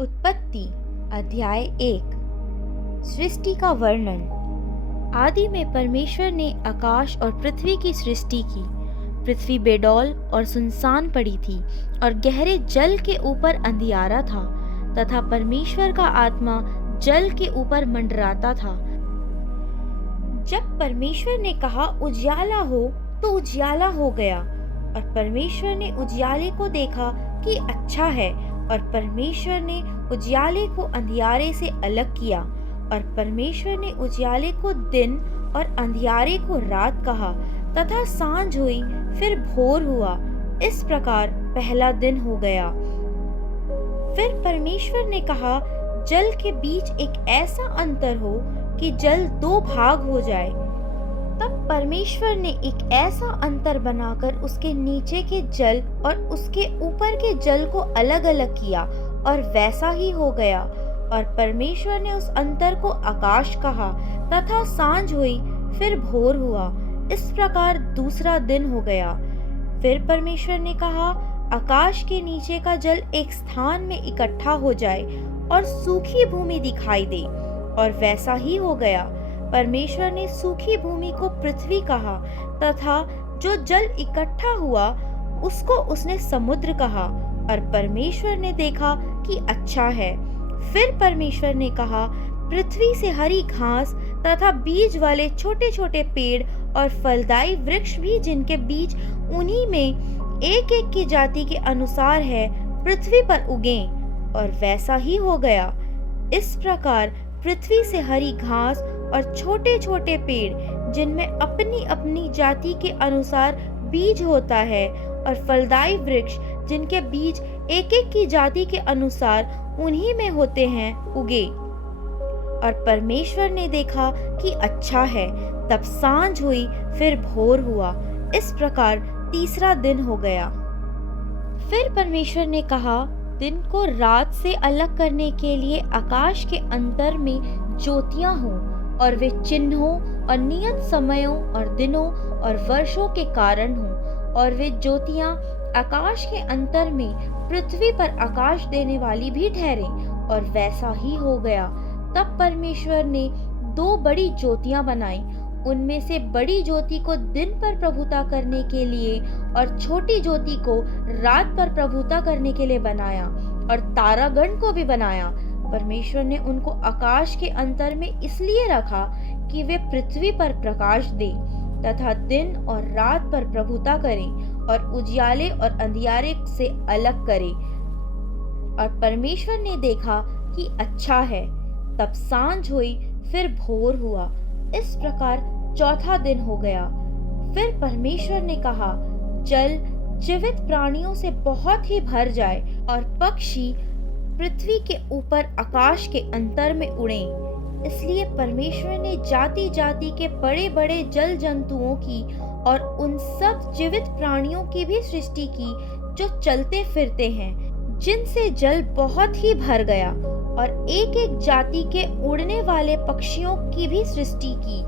उत्पत्ति अध्याय 1। सृष्टि का वर्णन। आदि में परमेश्वर ने आकाश और पृथ्वी की सृष्टि की। पृथ्वी बेडौल और सुनसान पड़ी थी और गहरे जल के ऊपर अंधियारा था तथा परमेश्वर का आत्मा जल के ऊपर मंडराता था। जब परमेश्वर ने कहा उजियाला हो, तो उजियाला हो गया। और परमेश्वर ने उजियाले को देखा कि अच्छा है, और परमेश्वर ने उजियाले को अंधियारे से अलग किया। और परमेश्वर ने उजियाले को दिन और अंधियारे को रात कहा। तथा सांझ हुई, फिर भोर हुआ। इस प्रकार पहला दिन हो गया। फिर परमेश्वर ने कहा, जल के बीच एक ऐसा अंतर हो कि जल दो भाग हो जाए। तब परमेश्वर ने एक ऐसा अंतर बनाकर उसके नीचे के जल और उसके ऊपर के जल को अलग अलग किया, और वैसा ही हो गया। और परमेश्वर ने उस अंतर को आकाश कहा। तथा सांझ हुई, फिर भोर हुआ। इस प्रकार दूसरा दिन हो गया। फिर परमेश्वर ने कहा, आकाश के नीचे का जल एक स्थान में इकट्ठा हो जाए और सूखी भूमि दिखाई दे, और वैसा ही हो गया। परमेश्वर ने सूखी भूमि को पृथ्वी कहा, तथा जो जल इकट्ठा हुआ उसको उसने समुद्र कहा। और परमेश्वर ने देखा कि अच्छा है। फिर परमेश्वर ने कहा, पृथ्वी से हरी घास तथा बीज वाले छोटे छोटे पेड़ और फलदायी वृक्ष भी, जिनके बीज उन्हीं में एक एक की जाति के अनुसार है, पृथ्वी पर उगें। और वैसा ही हो गया। इस प्रकार पृथ्वी से हरी घास और छोटे छोटे पेड़, जिनमें अपनी अपनी जाति के अनुसार बीज होता है, और फलदायी वृक्ष, जिनके बीज एक एक की जाति के अनुसार उन्हीं में होते हैं, उगे। और परमेश्वर ने देखा कि अच्छा है। तब सांझ हुई, फिर भोर हुआ। इस प्रकार तीसरा दिन हो गया। फिर परमेश्वर ने कहा, दिन को रात से अलग करने के लिए आकाश के अंतर में ज्योतियां हों, और वे चिन्हों और नियत समयों और दिनों और वर्षों के कारण हों। और वे ज्योतियां आकाश के अंतर में पृथ्वी पर आकाश देने वाली भी ठहरें। और वैसा ही हो गया। तब परमेश्वर ने दो बड़ी ज्योतियां बनाई। उनमें से बड़ी ज्योति को दिन पर प्रभुता करने के लिए, और छोटी ज्योति को रात पर प्रभुता करने के लिए बनाया। और तारागण को भी बनाया। परमेश्वर ने उनको आकाश के अंतर में इसलिए रखा कि वे पृथ्वी पर प्रकाश दें तथा दिन और रात पर प्रभुता करें, और उजियाले और अंधियारे से अलग करें। और परमेश्वर ने देखा कि अच्छा है। तब सांझ हुई, फिर भोर हुआ। इस प्रकार चौथा दिन हो गया। फिर परमेश्वर ने कहा, जल जीवित प्राणियों से बहुत ही भर जाए, और पक्षी पृथ्वी के ऊपर आकाश के अंतर में उड़ें। इसलिए परमेश्वर ने जाति जाति के बड़े बड़े जल जंतुओं की और उन सब जीवित प्राणियों की भी सृष्टि की, जो चलते फिरते हैं, जिनसे जल बहुत ही भर गया। और एक एक जाति के उड़ने वाले पक्षियों की भी सृष्टि की।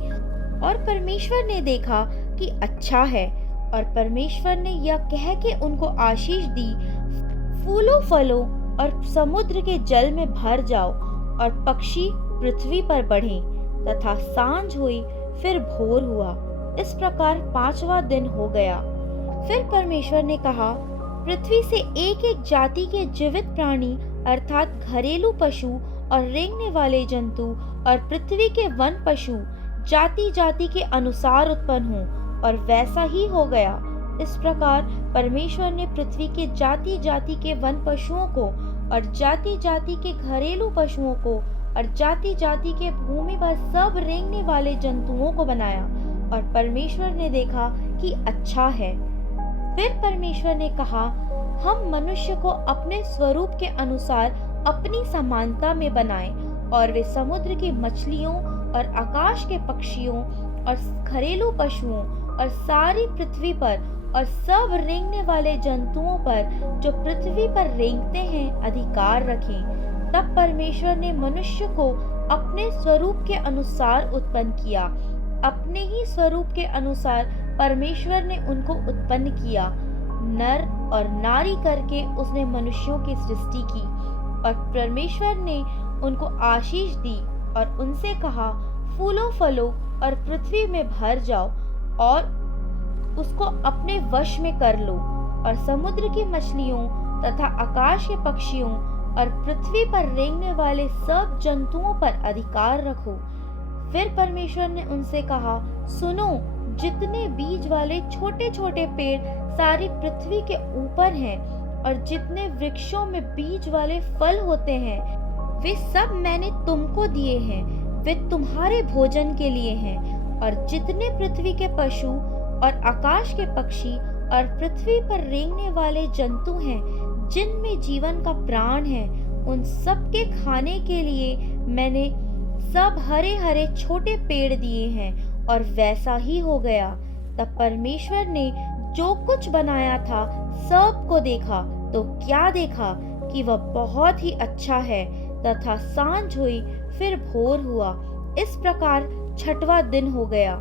और परमेश्वर ने देखा कि अच्छा है। और परमेश्वर ने यह कह के उनको आशीष दी, फूलों फलों और समुद्र के जल में भर जाओ, और पक्षी पृथ्वी पर बढ़ें। तथा सांझ हुई, फिर भोर हुआ। इस प्रकार पांचवा दिन हो गया। फिर परमेश्वर ने कहा, पृथ्वी से एक एक जाति के जीवित प्राणी, अर्थात घरेलू पशु और रेंगने वाले जंतु, और पृथ्वी के वन पशु जाति जाति के अनुसार उत्पन्न हों। और वैसा ही हो गया। इस प्रकार परमेश्वर ने पृथ्वी के जाति जाति के वन पशुओं को, और जाति जाति के घरेलू पशुओं को, और जाति जाति के भूमि पर सब रेंगने वाले जंतुओं को बनाया। और परमेश्वर ने देखा कि अच्छा है। फिर परमेश्वर ने कहा, हम मनुष्य को अपने स्वरूप के अनुसार अपनी समानता में बनाएं, और वे समुद्र की मछलियों और आकाश के पक्षियों और घरेलू पशुओं और सारी पृथ्वी पर और सब रेंगने वाले जंतुओं पर, जो पृथ्वी पर रेंगते हैं, अधिकार रखें। तब परमेश्वर ने मनुष्य को अपने स्वरूप के अनुसार उत्पन्न किया। अपने ही स्वरूप के अनुसार परमेश्वर ने उनको उत्पन्न किया। नर और नारी करके उसने मनुष्यों की सृष्टि की। और परमेश्वर ने उनको आशीष दी और उनसे कहा, फूलो फलो और पृथ्वी में भर जाओ और उसको अपने वश में कर लो और समुद्र की मछलियों तथा आकाश के पक्षियों और पृथ्वी पर रेंगने वाले सब जंतुओं पर अधिकार रखो। फिर परमेश्वर ने उनसे कहा, सुनो, जितने बीज वाले छोटे छोटे पेड़ सारी पृथ्वी के ऊपर हैं और जितने वृक्षों में बीज वाले फल होते हैं, वे सब मैंने तुमको दिए हैं, वे तुम्हारे भोजन के लिए हैं। और जितने पृथ्वी के पशु और आकाश के पक्षी और पृथ्वी पर रेंगने वाले जंतु हैं, जिनमें जीवन का प्राण है, उन सब के खाने के लिए मैंने सब हरे हरे छोटे पेड़ दिए हैं। और वैसा ही हो गया। तब परमेश्वर ने जो कुछ बनाया था सबको देखा, तो क्या देखा कि वह बहुत ही अच्छा है। तथा सांझ हुई, फिर भोर हुआ। इस प्रकार छठवां दिन हो गया।